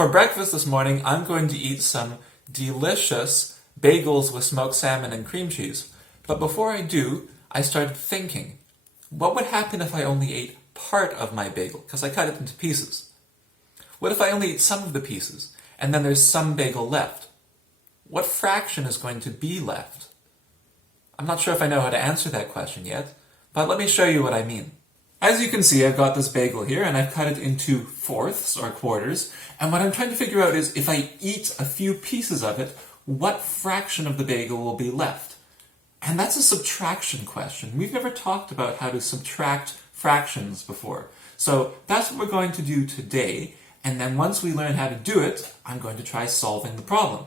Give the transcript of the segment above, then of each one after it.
For breakfast this morning, I'm going to eat some delicious bagels with smoked salmon and cream cheese. But before I do, I started thinking, what would happen if I only ate part of my bagel? Because I cut it into pieces. What if I only eat some of the pieces, and then there's some bagel left? What fraction is going to be left? I'm not sure if I know how to answer that question yet, but let me show you what I mean. As you can see, I've got this bagel here, and I've cut it into fourths or quarters, and what I'm trying to figure out is if I eat a few pieces of it, what fraction of the bagel will be left? And that's a subtraction question. We've never talked about how to subtract fractions before. So that's what we're going to do today, and then once we learn how to do it, I'm going to try solving the problem.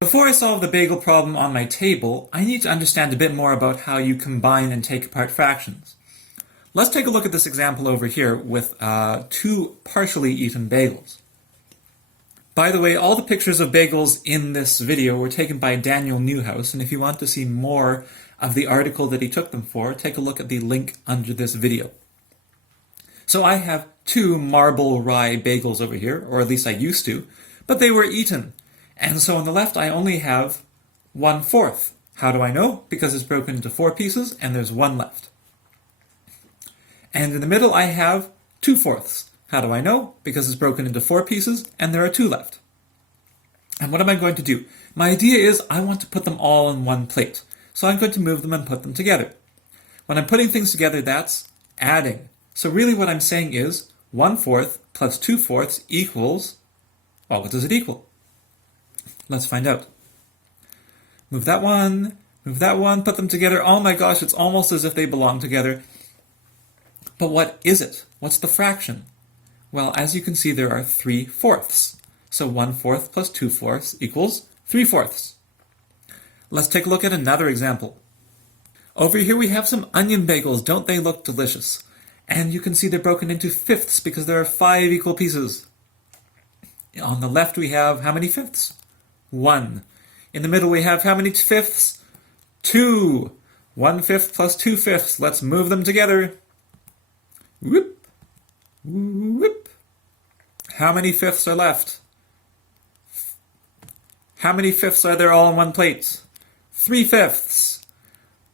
Before I solve the bagel problem on my table, I need to understand a bit more about how you combine and take apart fractions. Let's take a look at this example over here with two partially eaten bagels. By the way, all the pictures of bagels in this video were taken by Daniel Newhouse, and if you want to see more of the article that he took them for, take a look at the link under this video. So I have two marble rye bagels over here, or at least I used to, but they were eaten. And so on the left I only have 1/4. How do I know? Because it's broken into 4 pieces and there's one left. And in the middle I have 2/4. How do I know? Because it's broken into 4 pieces and there are 2 left. And what am I going to do? My idea is I want to put them all on one plate. So I'm going to move them and put them together. When I'm putting things together, that's adding. So really what I'm saying is 1/4 plus 2/4 equals, well, what does it equal? Let's find out. Move that one, put them together. Oh my gosh, it's almost as if they belong together. But what is it? What's the fraction? Well, as you can see, there are 3/4. So 1/4 plus 2/4 equals 3/4. Let's take a look at another example. Over here we have some onion bagels. Don't they look delicious? And you can see they're broken into fifths because there are 5 equal pieces. On the left we have how many fifths? 1. In the middle we have how many fifths? 2. 1/5 plus 2/5. Let's move them together. Whoop. Whoop. How many fifths are left? How many fifths are there all on one plate? 3/5.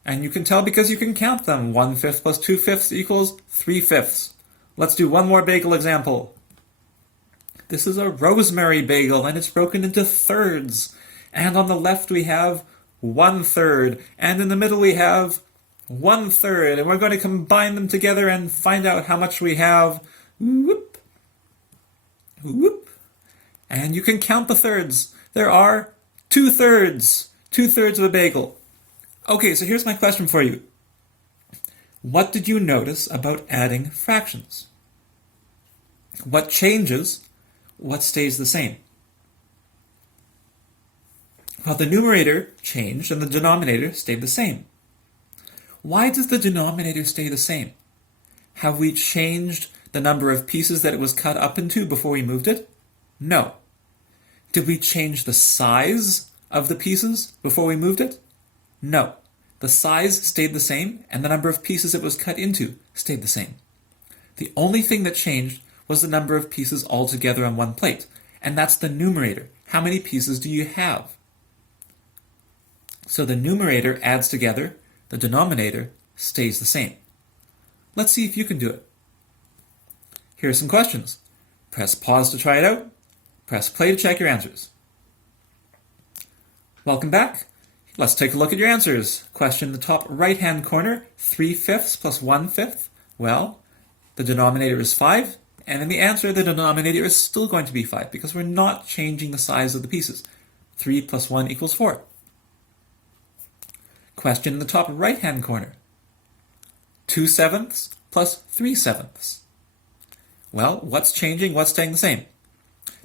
And you can tell because you can count them. 1/5 plus 2/5 equals 3/5. Let's do one more bagel example. This is a rosemary bagel and it's broken into thirds. And on the left we have 1/3. And in the middle we have 1/3. And we're going to combine them together and find out how much we have. Whoop. Whoop. And you can count the thirds. There are 2/3. 2/3 of a bagel. Okay, so here's my question for you. What did you notice about adding fractions? What changes? What stays the same? Well, the numerator changed and the denominator stayed the same. Why does the denominator stay the same? Have we changed the number of pieces that it was cut up into before we moved it? No. Did we change the size of the pieces before we moved it? No. The size stayed the same and the number of pieces it was cut into stayed the same. The only thing that changed was the number of pieces all together on one plate, and that's the numerator. How many pieces do you have? So the numerator adds together, the denominator stays the same. Let's see if you can do it. Here are some questions. Press pause to try it out. Press play to check your answers. Welcome back. Let's take a look at your answers. Question in the top right-hand corner, 3/5 plus 1/5. Well, the denominator is 5, and in the answer, the denominator is still going to be 5 because we're not changing the size of the pieces. 3 plus 1 equals 4. Question in the top right-hand corner, 2/7 plus 3/7. Well, what's changing? What's staying the same?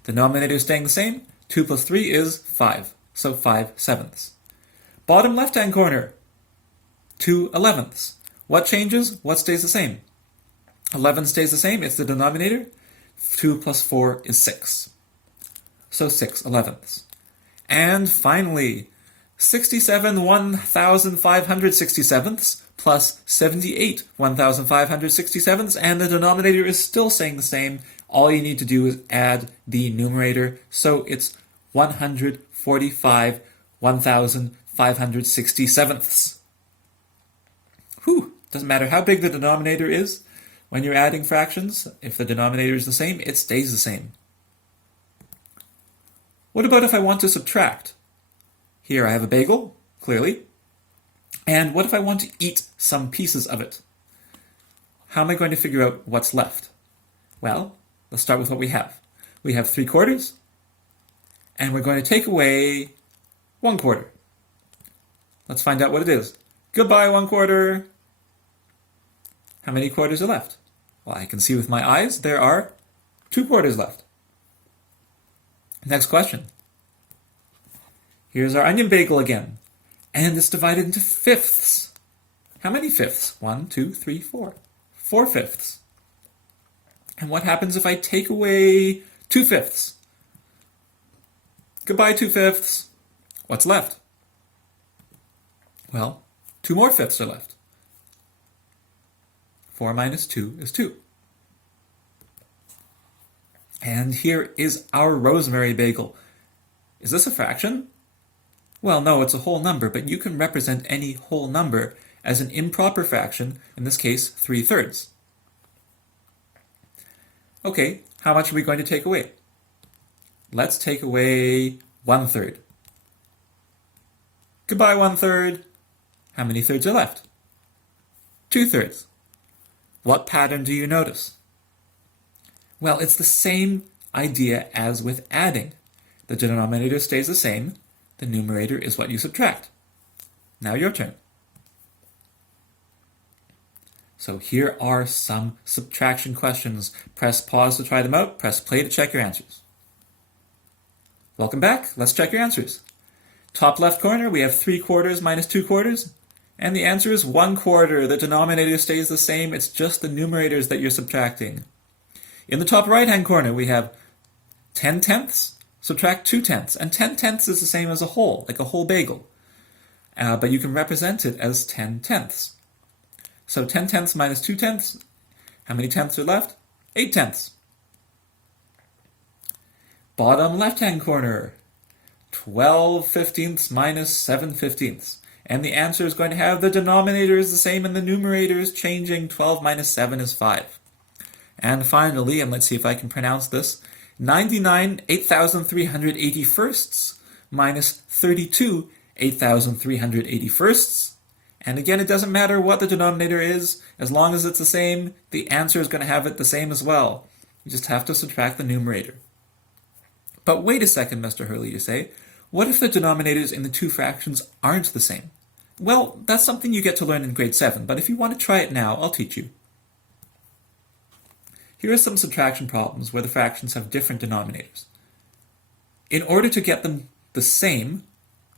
Denominator is staying the same. 2 plus 3 is 5, so 5/7. Bottom left-hand corner, 2/11. What changes? What stays the same? 11 stays the same, it's the denominator. 2 plus 4 is 6. So 6/11. And finally, 67 1,567ths plus 78 1,567ths, and the denominator is still staying the same. all you need to do is add the numerator, so it's 145 1,567ths. Whew, doesn't matter how big the denominator is, when you're adding fractions, if the denominator is the same, it stays the same. What about if I want to subtract? Here I have a bagel, clearly, and what if I want to eat some pieces of it? How am I going to figure out what's left? Well, let's start with what we have. We have 3/4, and we're going to take away 1/4. Let's find out what it is. Goodbye, 1/4. How many quarters are left? Well, I can see with my eyes there are 2 quarters left. Next question. Here's our onion bagel again, and it's divided into fifths. How many fifths? 1, 2, 3, 4. 4 fifths. And what happens if I take away 2 fifths? Goodbye, 2 fifths. What's left? Well, 2 more fifths are left. 4 minus 2 is 2. And here is our rosemary bagel. Is this a fraction? Well, no, it's a whole number, but you can represent any whole number as an improper fraction, in this case, 3/3. Okay, how much are we going to take away? Let's take away 1/3. Goodbye, 1/3. How many thirds are left? 2/3. What pattern do you notice? Well, it's the same idea as with adding. The denominator stays the same. The numerator is what you subtract. Now your turn. So here are some subtraction questions. Press pause to try them out. Press play to check your answers. Welcome back. Let's check your answers. Top left corner, we have 3/4 minus 2/4. And the answer is 1/4. The denominator stays the same. It's just the numerators that you're subtracting. In the top right-hand corner, we have 10 tenths. Subtract 2 tenths. And 10 tenths is the same as a whole, like a whole bagel. But you can represent it as 10 tenths. So 10 tenths minus 2 tenths, how many tenths are left? 8 tenths. Bottom left-hand corner, 12 fifteenths minus 7 fifteenths. And the answer is going to have the denominator is the same and the numerator is changing. 12 minus 7 is 5. And finally, and let's see if I can pronounce this, 99 8,381ths minus 32 8,381ths. And again, it doesn't matter what the denominator is, as long as it's the same, the answer is going to have it the same as well. You just have to subtract the numerator. But wait a second, Mr. Hurley, you say. What if the denominators in the two fractions aren't the same? Well, that's something you get to learn in grade 7, but if you want to try it now, I'll teach you. Here are some subtraction problems where the fractions have different denominators. In order to get them the same,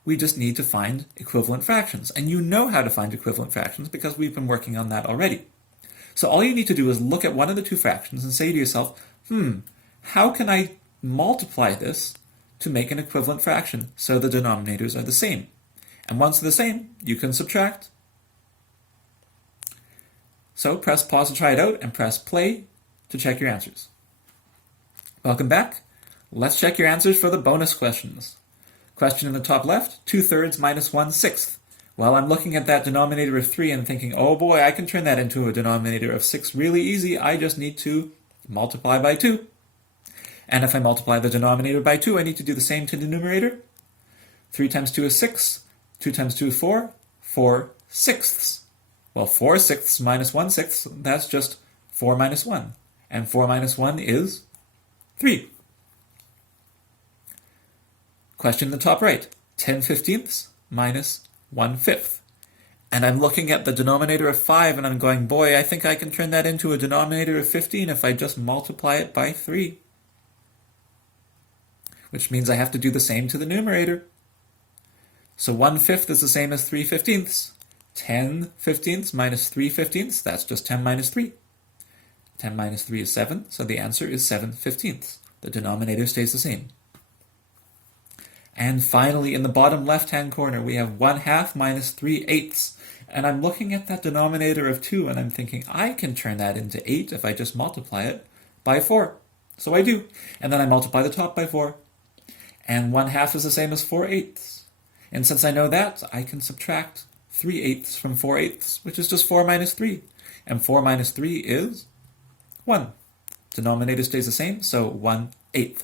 we just need to find equivalent fractions. And you know how to find equivalent fractions because we've been working on that already. So all you need to do is look at one of the two fractions and say to yourself, how can I multiply this to make an equivalent fraction so the denominators are the same? And once they're the same, you can subtract. So press pause to try it out and press play to check your answers. Welcome back. Let's check your answers for the bonus questions. Question in the top left, 2/3 minus 1/6. Well, I'm looking at that denominator of 3 and thinking, oh boy, I can turn that into a denominator of 6 really easy. I just need to multiply by 2. And if I multiply the denominator by 2, I need to do the same to the numerator. 3 times 2 is 6. 2 times 2 is 4. 4 sixths. Well, 4 sixths minus 1/6, that's just 4 minus 1. And 4 minus 1 is 3. Question in the top right, 10 fifteenths minus 1/5. And I'm looking at the denominator of 5 and I'm going, boy, I think I can turn that into a denominator of 15 if I just multiply it by 3. Which means I have to do the same to the numerator. So 1/5 is the same as 3 fifteenths. 10 fifteenths minus 3 fifteenths, that's just 10 minus 3. 10 minus 3 is 7, so the answer is 7 fifteenths. The denominator stays the same. And finally, in the bottom left-hand corner, we have 1/2 minus 3/8. And I'm looking at that denominator of 2, and I'm thinking, I can turn that into 8 if I just multiply it by 4. So I do. And then I multiply the top by 4. And 1/2 is the same as 4/8. And since I know that, I can subtract 3/8 from 4/8, which is just 4 minus 3. And 4 minus 3 is 1. Denominator stays the same, so 1/8.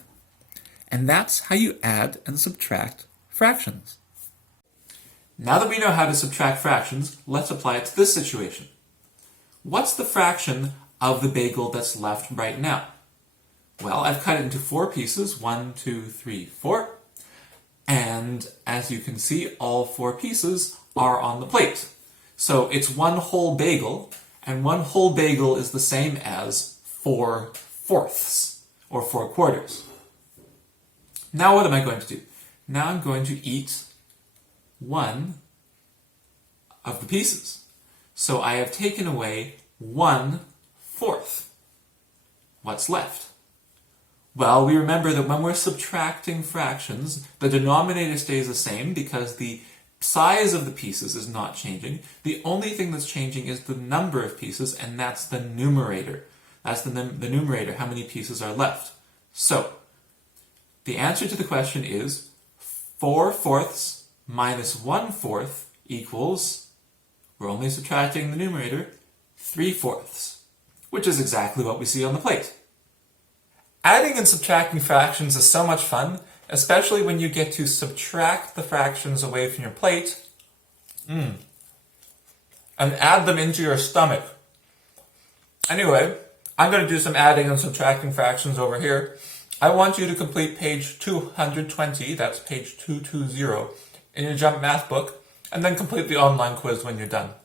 And that's how you add and subtract fractions. Now that we know how to subtract fractions, let's apply it to this situation. What's the fraction of the bagel that's left right now? Well, I've cut it into 4 pieces, 1, 2, 3, 4. And as you can see, all 4 pieces are on the plate. So it's 1 whole bagel, and 1 whole bagel is the same as 4/4 or 4/4. Now what am I going to do? Now I'm going to eat 1 of the pieces. So I have taken away 1/4. What's left? Well, we remember that when we're subtracting fractions, the denominator stays the same because the size of the pieces is not changing. The only thing that's changing is the number of pieces, and that's the numerator. That's the numerator, how many pieces are left. So, the answer to the question is 4/4 minus 1/4 equals, we're only subtracting the numerator, 3/4, which is exactly what we see on the plate. Adding and subtracting fractions is so much fun, especially when you get to subtract the fractions away from your plate and add them into your stomach. Anyway, I'm going to do some adding and subtracting fractions over here. I want you to complete page 220, that's page 220, in your Jump Math book, and then complete the online quiz when you're done.